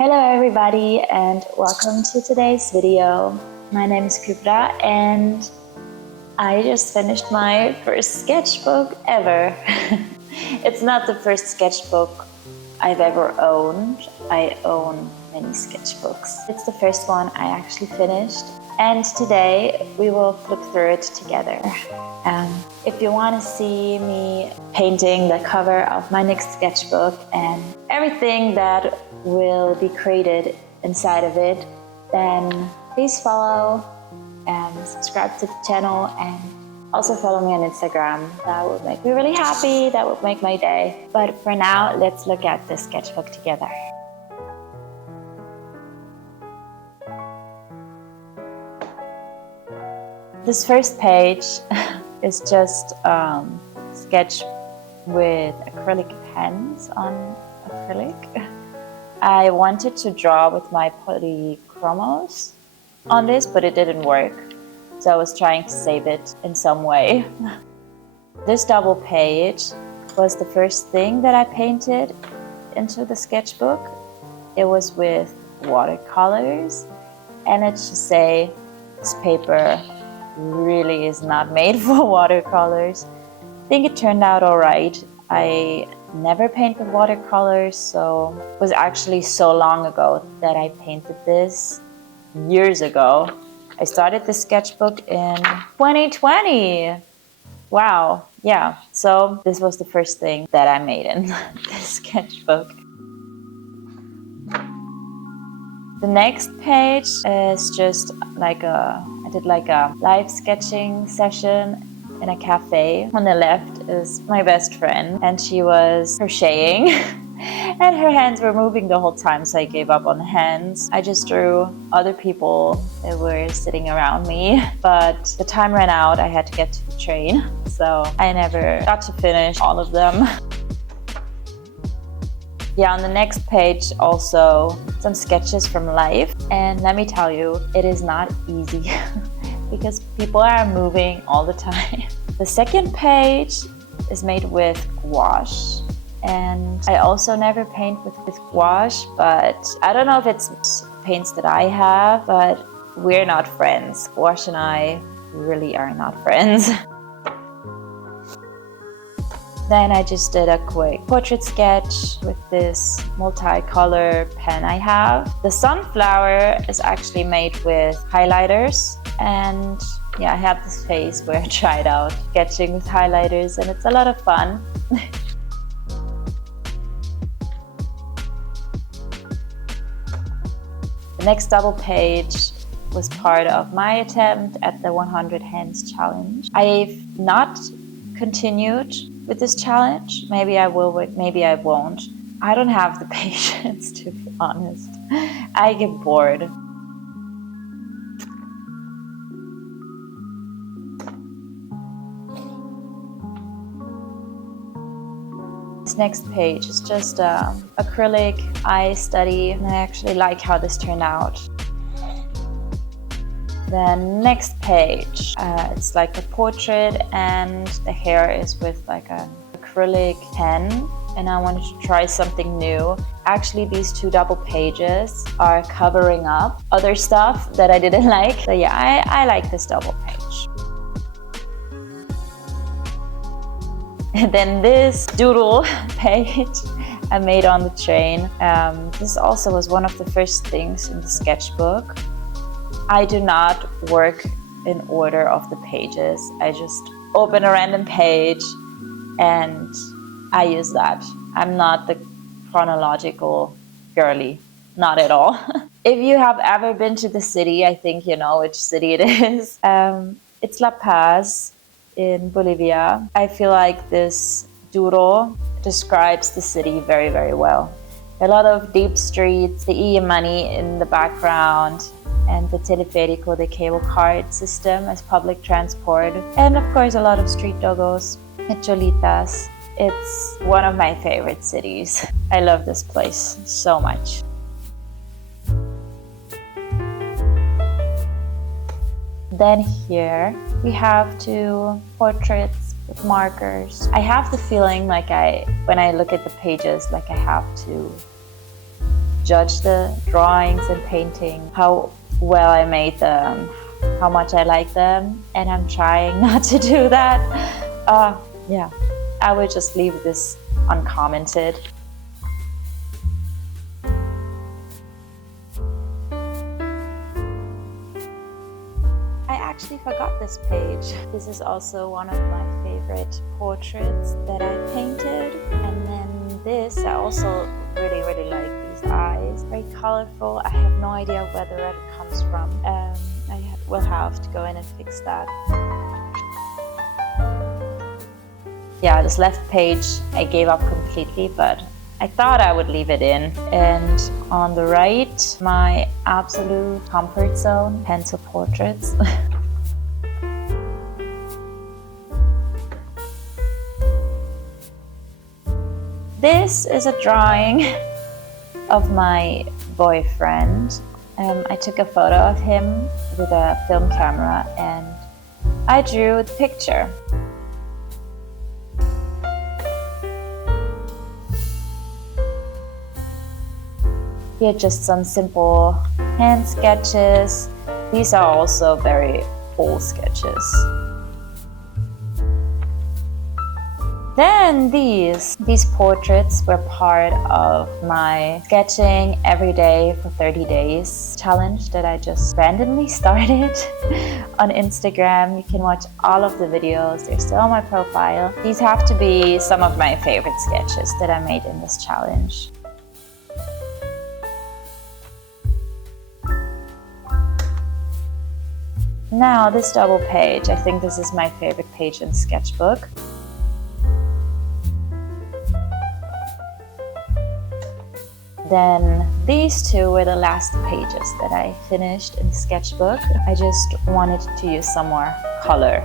Hello everybody and welcome to today's video. My name is Kubra and I just finished my first sketchbook ever. It's not the first sketchbook I've ever owned. I own many sketchbooks. It's the first one I actually finished, and today we will flip through it together. If you want to see me painting the cover of my next sketchbook and everything that will be created inside of it, then please follow and subscribe to the channel, and also follow me on Instagram. That would make me really happy. That would make my day. But for now, let's look at this sketchbook together. This first page is just sketch with acrylic pens on acrylic. I wanted to draw with my polychromos on this, but it didn't work. So I was trying to save it in some way. This double page was the first thing that I painted into the sketchbook. It was with watercolors, and it should say this paper really is not made for watercolors. I think it turned out all right. I never paint with watercolors, so it was actually so long ago that I painted this years ago. I started the sketchbook in 2020. Wow, yeah. So this was the first thing that I made in this sketchbook. The next page is just like I did like a live sketching session in a cafe. On the left is my best friend, and she was crocheting and her hands were moving the whole time, so I gave up on the hands. I just drew other people that were sitting around me, but the time ran out. I had to get to the train, so I never got to finish all of them. Yeah, on the next page also some sketches from life, and let me tell you, it is not easy because people are moving all the time. The second page is made with gouache, and I also never paint with gouache, but I don't know if it's paints that I have, but we're not friends. Gouache and I really are not friends. Then I just did a quick portrait sketch with this multicolor pen I have. The sunflower is actually made with highlighters, and yeah, I have this phase where I tried out sketching with highlighters, and it's a lot of fun. The next double page was part of my attempt at the 100 hands challenge. I've not continued with this challenge. Maybe I will, maybe I won't. I don't have the patience, to be honest. I get bored. This next page is just acrylic eye study, and I actually like how this turned out. The next page, it's like a portrait, and the hair is with like an acrylic pen, and I wanted to try something new. Actually, these two double pages are covering up other stuff that I didn't like. So yeah, I like this double page. And then this doodle page I made on the train. This also was one of the first things in the sketchbook. I do not work in order of the pages. I just open a random page and I use that. I'm not the chronological girly, not at all. If you have ever been to the city, I think you know which city it is. It's La Paz in Bolivia. I feel like this doodle describes the city very, very well. A lot of deep streets, the e-money in the background, and the teleférico, the cable card system as public transport, and of course a lot of street doggos and cholitas. It's one of my favorite cities. I love this place so much. Then here we have two portraits with markers. I have the feeling like when I look at the pages, like I have to judge the drawings and painting, how well I made them, how much I like them, and I'm trying not to do that. Yeah, I will just leave this uncommented. I actually forgot this page. This is also one of my favorite portraits that I painted. And then this, I also really like these eyes. Very colorful. I have no idea where the red comes from. I will have to go in and fix that. Yeah, this left page I gave up completely, but I thought I would leave it in. And on the right, my absolute comfort zone, pencil portraits. This is a drawing of my boyfriend. I took a photo of him with a film camera and I drew the picture. Here are just some simple hand sketches. These are also very old sketches. Then these portraits were part of my sketching every day for 30 days challenge that I just randomly started on Instagram. You can watch all of the videos, they're still on my profile. These have to be some of my favorite sketches that I made in this challenge. Now this double page, I think this is my favorite page in Sketchbook. Then these two were the last pages that I finished in Sketchbook. I just wanted to use some more color.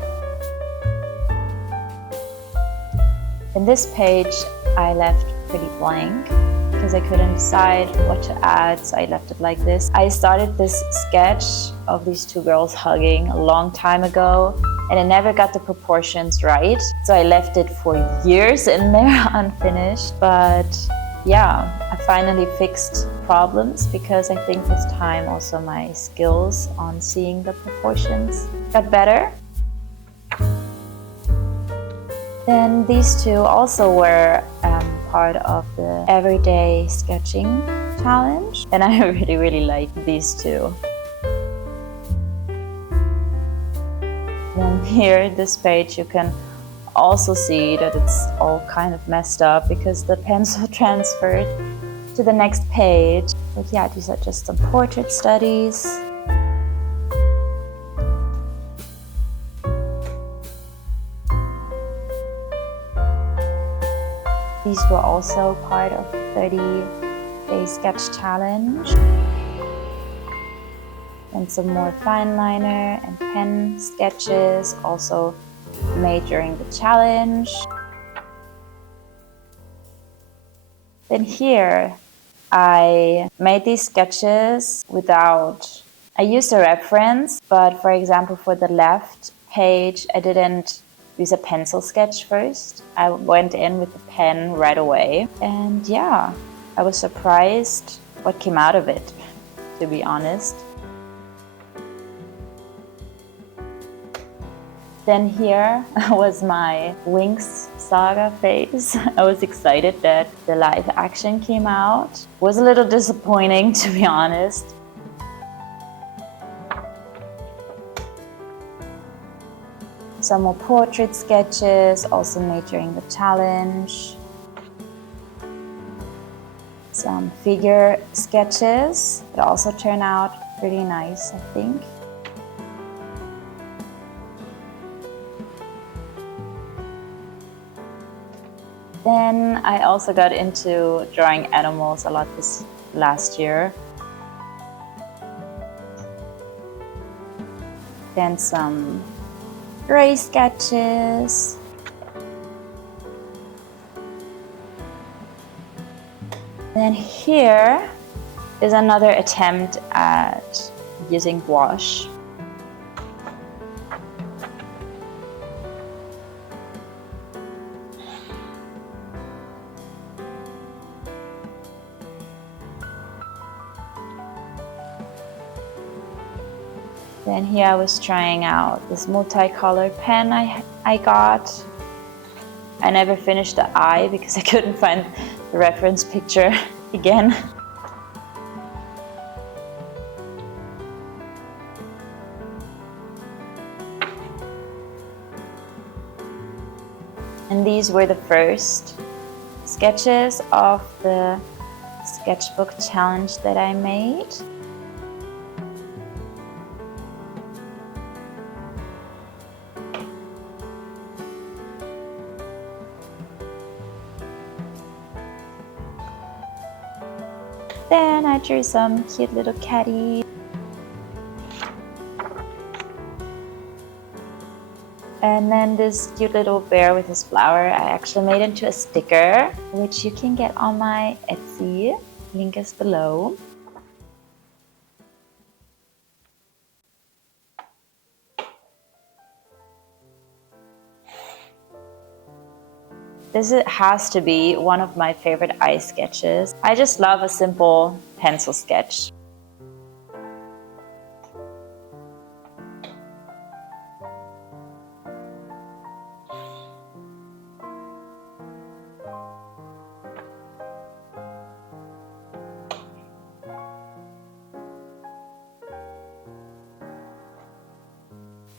In this page, I left pretty blank because I couldn't decide what to add, so I left it like this. I started this sketch of these two girls hugging a long time ago, and I never got the proportions right, so I left it for years in there unfinished. But yeah, I finally fixed problems because I think with time also my skills on seeing the proportions got better. Then these two also were part of the everyday sketching challenge, and I really like these two. Then here, this page, you can also see that it's all kind of messed up because the pencil transferred to the next page. But yeah, these are just some portrait studies. These were also part of the 30-day sketch challenge. And some more fine liner and pen sketches also made during the challenge. Then here, I made these sketches without, I used a reference, but for example, for the left page, I didn't use a pencil sketch first. I went in with the pen right away. And yeah, I was surprised what came out of it, to be honest. Then here was my Wings saga phase. I was excited that the live action came out. Was a little disappointing, to be honest. Some more portrait sketches, also made during the challenge. Some figure sketches that also turn out pretty nice, I think. Then I also got into drawing animals a lot this last year. Then some gray sketches. Then here is another attempt at using gouache. Then here I was trying out this multicolored pen I got. I never finished the eye because I couldn't find the reference picture again. And these were the first sketches of the sketchbook challenge that I made. Then I drew some cute little catties. And then this cute little bear with his flower, I actually made into a sticker, which you can get on my Etsy. Link is below. This has to be one of my favorite eye sketches. I just love a simple pencil sketch.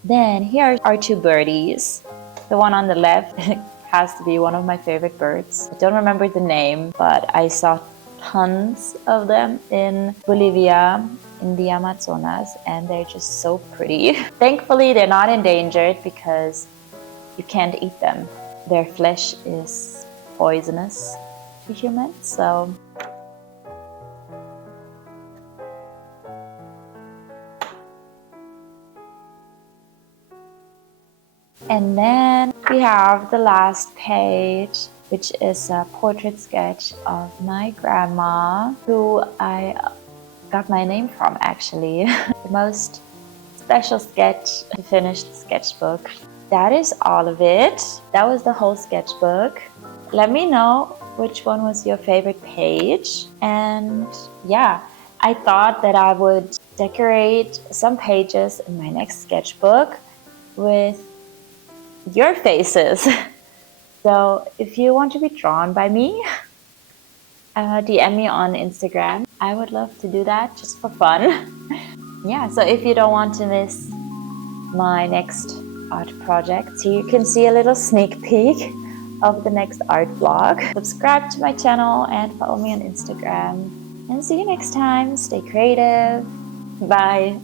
Then here are two birdies. The one on the left has to be one of my favorite birds. I don't remember the name, but I saw tons of them in Bolivia, in the Amazonas, and they're just so pretty. Thankfully, they're not endangered because you can't eat them. Their flesh is poisonous to humans, so... And then we have the last page, which is a portrait sketch of my grandma, who I got my name from, actually. The most special sketch, the finished sketchbook. That is all of it. That was the whole sketchbook. Let me know which one was your favorite page. And yeah, I thought that I would decorate some pages in my next sketchbook with your faces. So if you want to be drawn by me, DM me on Instagram. I would love to do that just for fun. Yeah, so if you don't want to miss my next art project, so you can see a little sneak peek of the next art vlog. Subscribe to my channel and follow me on Instagram. And see you next time. Stay creative. Bye.